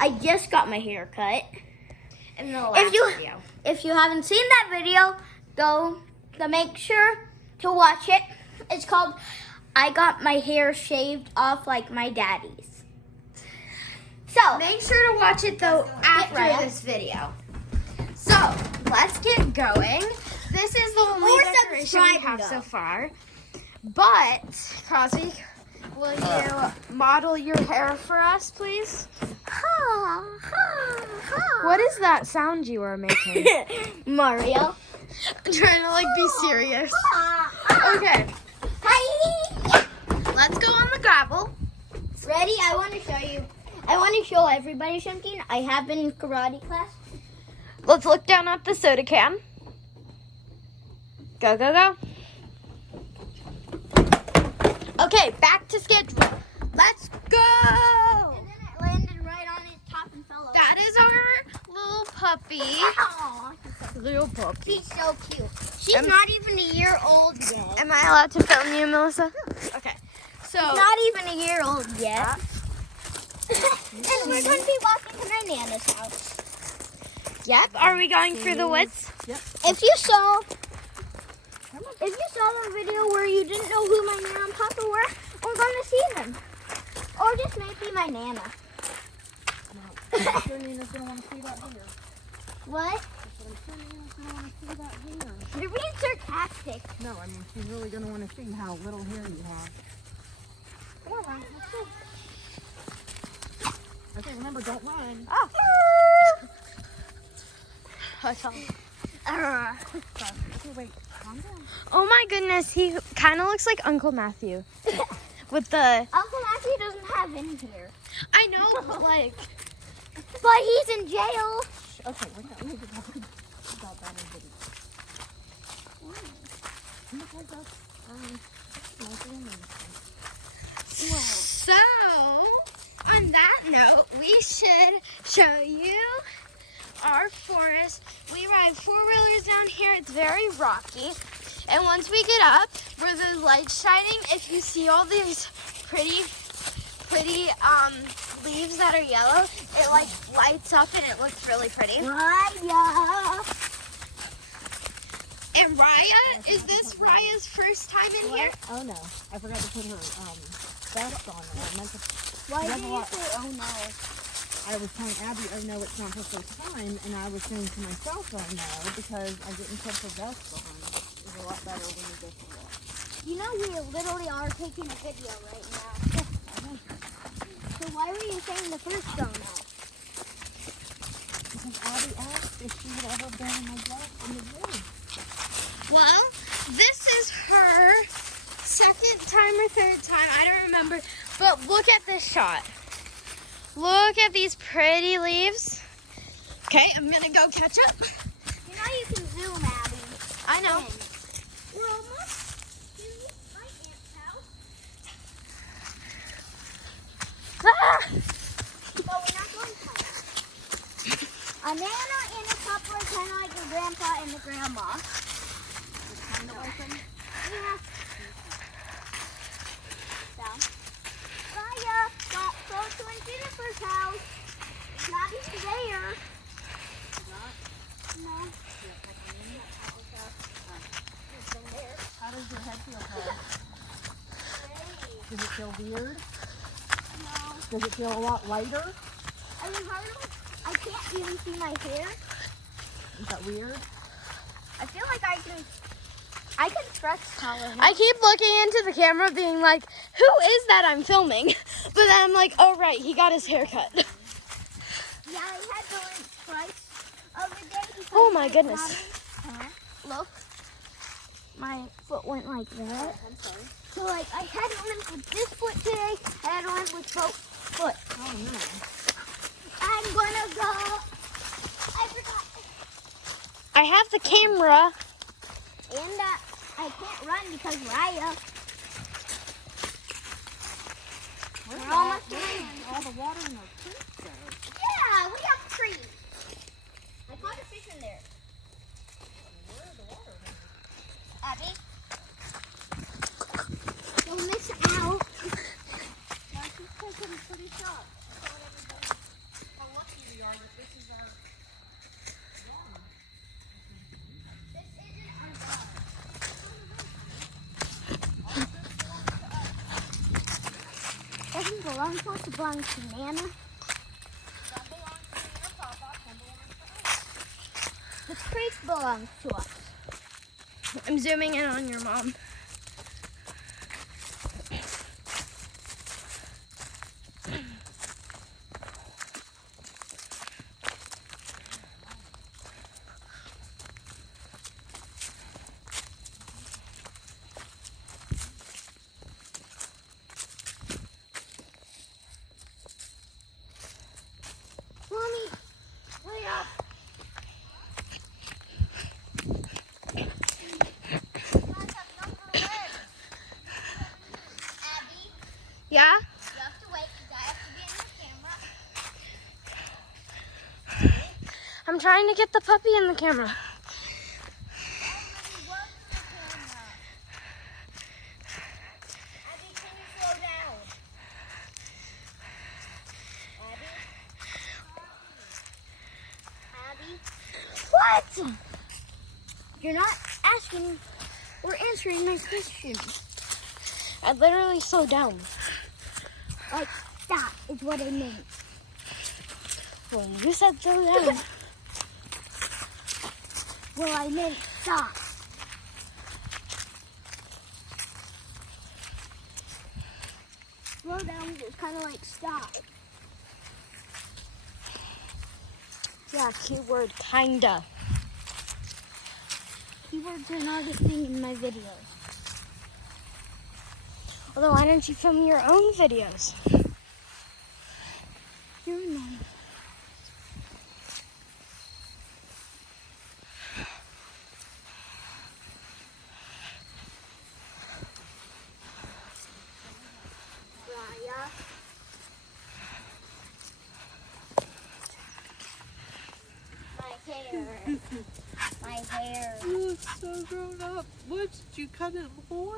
I just got my hair cut. In the last video. If you haven't seen that video, go to make sure to watch it. It's called I Got My Hair Shaved Off Like My Daddy's. So, Make sure to watch it though after this video. So, let's get going. This is the only Or decoration we subscribe, have though. so far. But, Crosby, will you model your hair for us, please? What is that sound you are making? Mario. I'm trying to be serious. Okay, Hi. let's go on the gravel. Ready? I want to show you. I want to show everybody something. I have been in karate class. Let's look down at the soda can. Go, go, go. Okay, back to schedule. Let's go. And then it landed right on its top and fell over. That is our little puppy. Aw, Little puppy. she's so cute. She's not even a year old yet. Am I allowed to film you, Melissa? Okay. So, Not even a year old yet. And we're going to be walking to my Nana's house. yep. Are we going through the woods? If you saw the video where you didn't know who my Nana and Papa were, we're going to see them. Or just maybe my Nana. I'm sure Nina's gonna want to see that here. What? I'm sure Nina's gonna want to see that here. You're being sarcastic. No, I mean she's really gonna want to see how little hair you have. Come on, Ryan, let's go. Okay, remember, don't run. Oh. Okay, wait, calm down. Oh my goodness, he kind of looks like Uncle Matthew. With the... Uncle Matthew doesn't have any hair. I know, but But he's in jail. Okay, wait, let me get about that in video. Okay, go. Nicer than me. So, on that note, we should show you our forest. We ride four-wheelers down here. It's very rocky. And once we get up, where the light's shining, if you see all these pretty leaves that are yellow, it lights up and it looks really pretty. Raya. And Raya, is this Raya's first time in here? Oh no, I forgot to put her vest on there. I meant to. Why You did have a you lot. say, oh no? I was telling Abby, oh no, it's not her first time, and I was saying to myself, oh no, because I didn't put her vest on. It's a lot better when you go for a walk. You know we literally are taking a video right now. So why were you saying the first oh no? Because Abby asked if she had ever been in my vest in the woods. Well, this is her second time or third time. I don't remember. But look at this shot. Look at these pretty leaves. Okay, I'm going to go catch up. You know you can zoom, Abby. I know. We're almost to my aunt's house. Ah! But we're not going home. A Nana and a couple are kind of like your grandpa and the grandma. Kind of like them. Yeah. Down. Raya got close to Jennifer's house. It's not even there. No. How does your head feel, Paul? Does it feel weird? No. Does it feel a lot lighter? I mean, I can't even see my hair. Is that weird? I feel like I can stretch taller. I keep looking into the camera being like, who is that I'm filming? But then I'm like, oh right, he got his hair cut. Yeah, I had to rinse twice of the day. because Oh my goodness. Look. My foot went like that. I'm sorry. So like I had to rinse with this foot today. I had to rinse with both foot. Oh no. I'm gonna go. I forgot. I have the camera. And I can't run because Raya. We're almost done. All the water in our creek though. Yeah, we have a tree. I caught a fish in there. Where are the water? Abby. Don't miss out. Now she's taking pretty shots. Showing everybody how Some supposed to belong to Nana. Some belong to me or Papa, some belong to us. The creek belongs to us. I'm zooming in on your mom. Mommy, wait up. Abby, Yeah? you have to wait because I have to be in the camera. I'm trying to get the puppy in the camera. Everybody was in the camera. Abby, can you slow down? Abby? What? You're not asking or answering my question. I literally slowed down. Like, that is what I meant. Well, you said slow down. Well, I meant stop. Slow down is kind of like stop. Yeah, keyword kinda. Keywords are not a thing in my videos. Although, why don't you film your own videos? You're annoying. Raya. My hair. My hair. You look so grown up. What, did you cut it more?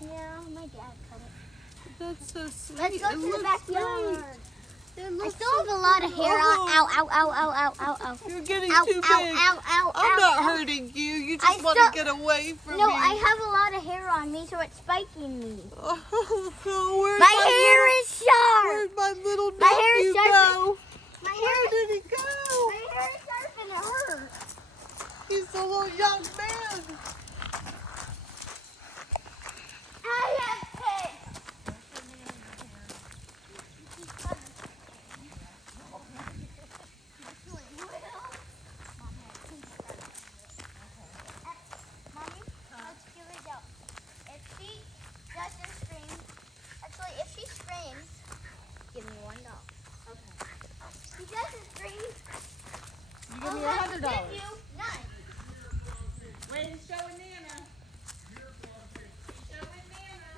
Yeah, my dad cut it. That's so sweet. Let's go It to the looks backyard. great. It I looks still have a lot of hair on. Ow, ow, ow, ow, ow, ow, ow. You're getting Ow, too big. ow, ow, ow, I'm ow, not ow. hurting you. You I just want to still- get away from No, me. I have a lot of hair on me, so it's spiking me. Oh, where'd My hair little, is sharp. Where'd my little My hair is nephew sharp. go? My Where hair, did he go? my hair is sharp and it hurts. He's a little young man. I have pigs. Mommy, let's give it out. If she doesn't scream, actually, if she screams, give me $1. Okay. If she doesn't scream, You give me I'll have to $100. give you none. Wait, he's showing Nana. Showing Nana.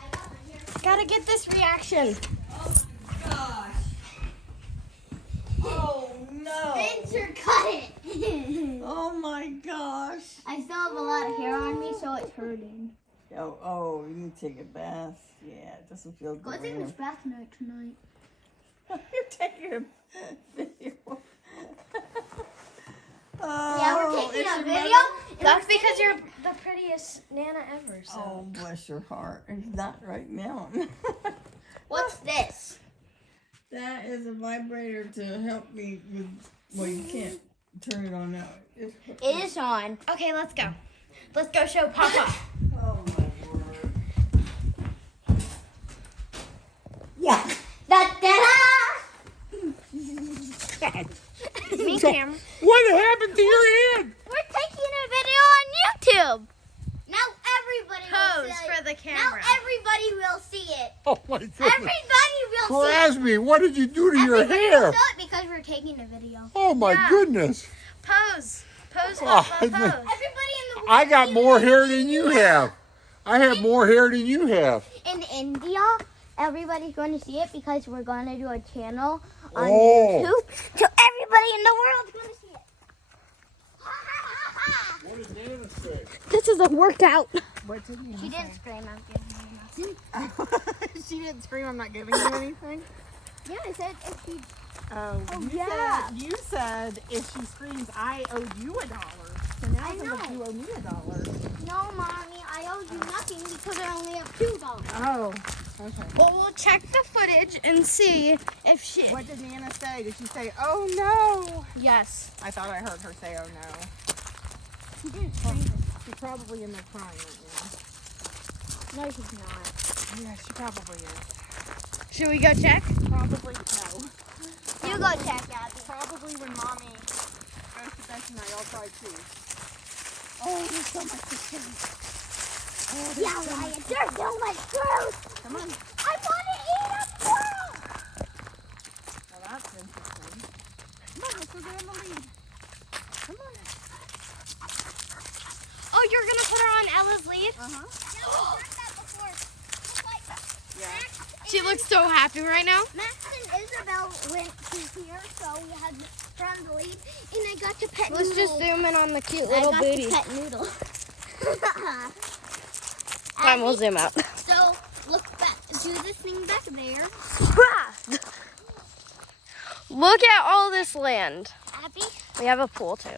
I got my hair. Gotta get this reaction. Gosh. Oh no. Spencer, cut it. Oh my gosh. I still have a lot of hair on me, so it's hurting. Oh, you need to take a bath. Yeah, it doesn't feel Go good. take this bath night tonight. You're taking a video. Yeah, we're Oh, taking it's a your video. mother? That's because you're the prettiest Nana ever. So. Oh, bless your heart. It's not right now. What's this? That is a vibrator to help me with. Well, you can't turn it on now. It is on. Okay, let's go. Let's go show Papa. Oh my word. Yeah. Da da Me, Cam. What happened to your head? We're taking a video on YouTube. Now everybody will Pose see for it. the Now camera. everybody will see it. Oh my goodness. Everybody will see it. Crasby, what did you do to your Everybody will hair? see it because we're taking a video. Oh my Yeah. goodness. Pose. Pose, Oh, Papa, I pose. Everybody in the world. I got more hair than you have. I have more hair than you have. In India, everybody's going to see it because we're going to do a channel on Oh. YouTube. So everybody in the world's going to see it. Ha, ha, ha, ha. What did Nana say? This is a workout. What did you She didn't scream. I'm giving you nothing. She didn't scream, I'm not giving you anything. Yeah, I said if she Oh, you said if she screams, I owed you $1. So now I it sounds like know. you owe me $1. No, Mommy, I owe you nothing because I only have $2. Oh, okay. Well, we'll check the footage and see if she. What did Nana say? Did she say, oh no? Yes. I thought I heard her say, oh no. She didn't scream it. She's probably in there crying right No, she's not. now. Yeah, she probably is. Should we go check? Probably, no. You go check, Abby. Probably when Mommy goes to bed tonight, I'll cry too. Oh, there's so much to see. Oh, there's Yeah, so Ryan, much. there's so much fruit. Come on. I want to eat a fruit. Well, that's interesting. Come on, let's go get in the lead. Come on. Oh, you're gonna put her on Ella's lead? Uh-huh. Yeah. She looks so happy right now. Max and Isabel went to here, so we had her on the lead, and I got to pet Let's Noodle. just zoom in on the cute I little got booty. to pet Noodle. Fine, we'll zoom out. So look back, do this thing back there, Look at all this land. Abby. We have a pool too.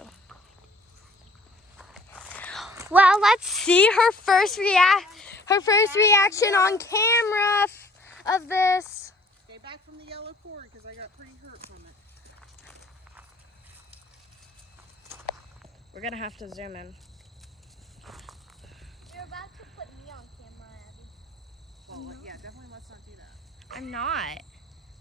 Well, let's see her first reaction on camera of this. Stay back from the yellow cord because I got pretty hurt from it. We're gonna have to zoom in. You're about to put me on camera, Abby. Well, yeah, definitely let's not do that. I'm not.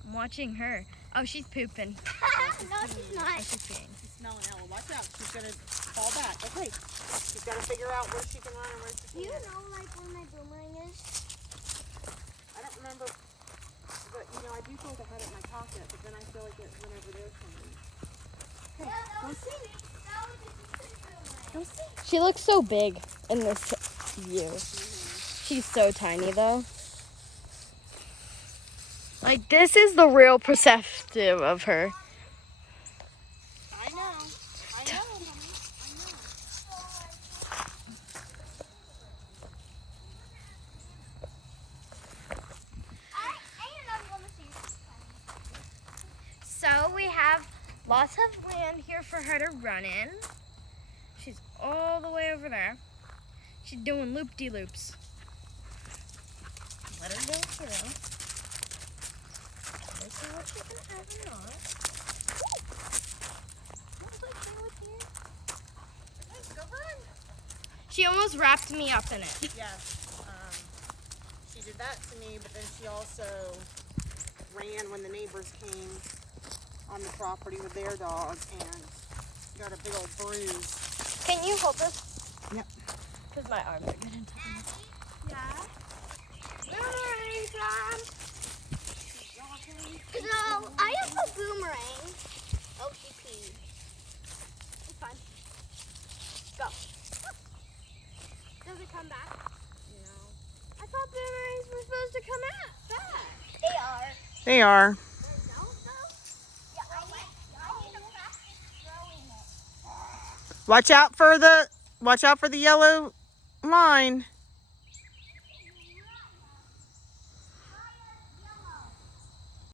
I'm watching her. Oh, she's pooping. No, she's not. She's peeing. She's smelling Ella. Watch out. She's going to fall back. Okay. She's got to figure out where she can run and where she Do you can't. know, like, where my boomerang is? I don't remember. But, you know, I do feel like I had it in my pocket, but then I feel like it went over there somewhere. Go see. Go see. She looks so big in this view. She's so tiny though. Like, this is the real perspective of her. I know. I know, honey. I know. So we have lots of land here for her to run in. She's all the way over there. She's doing loop-de-loops. Let her go through. Let's see what she can have or not. Go run. She almost wrapped me up in it. Yes. She did that to me, but then she also ran when the neighbors came on the property with their dog and got a big old bruise. Can you hold this? Yep. Because my arms are getting tired. Yeah. Boomerang time! No, I have a boomerang. Oh, she peed. It's fine. Go. Does it come back? No. I thought boomerangs were supposed to come out back. They are. They are. No, yeah, I need to practice throwing it. Watch out for the yellow line.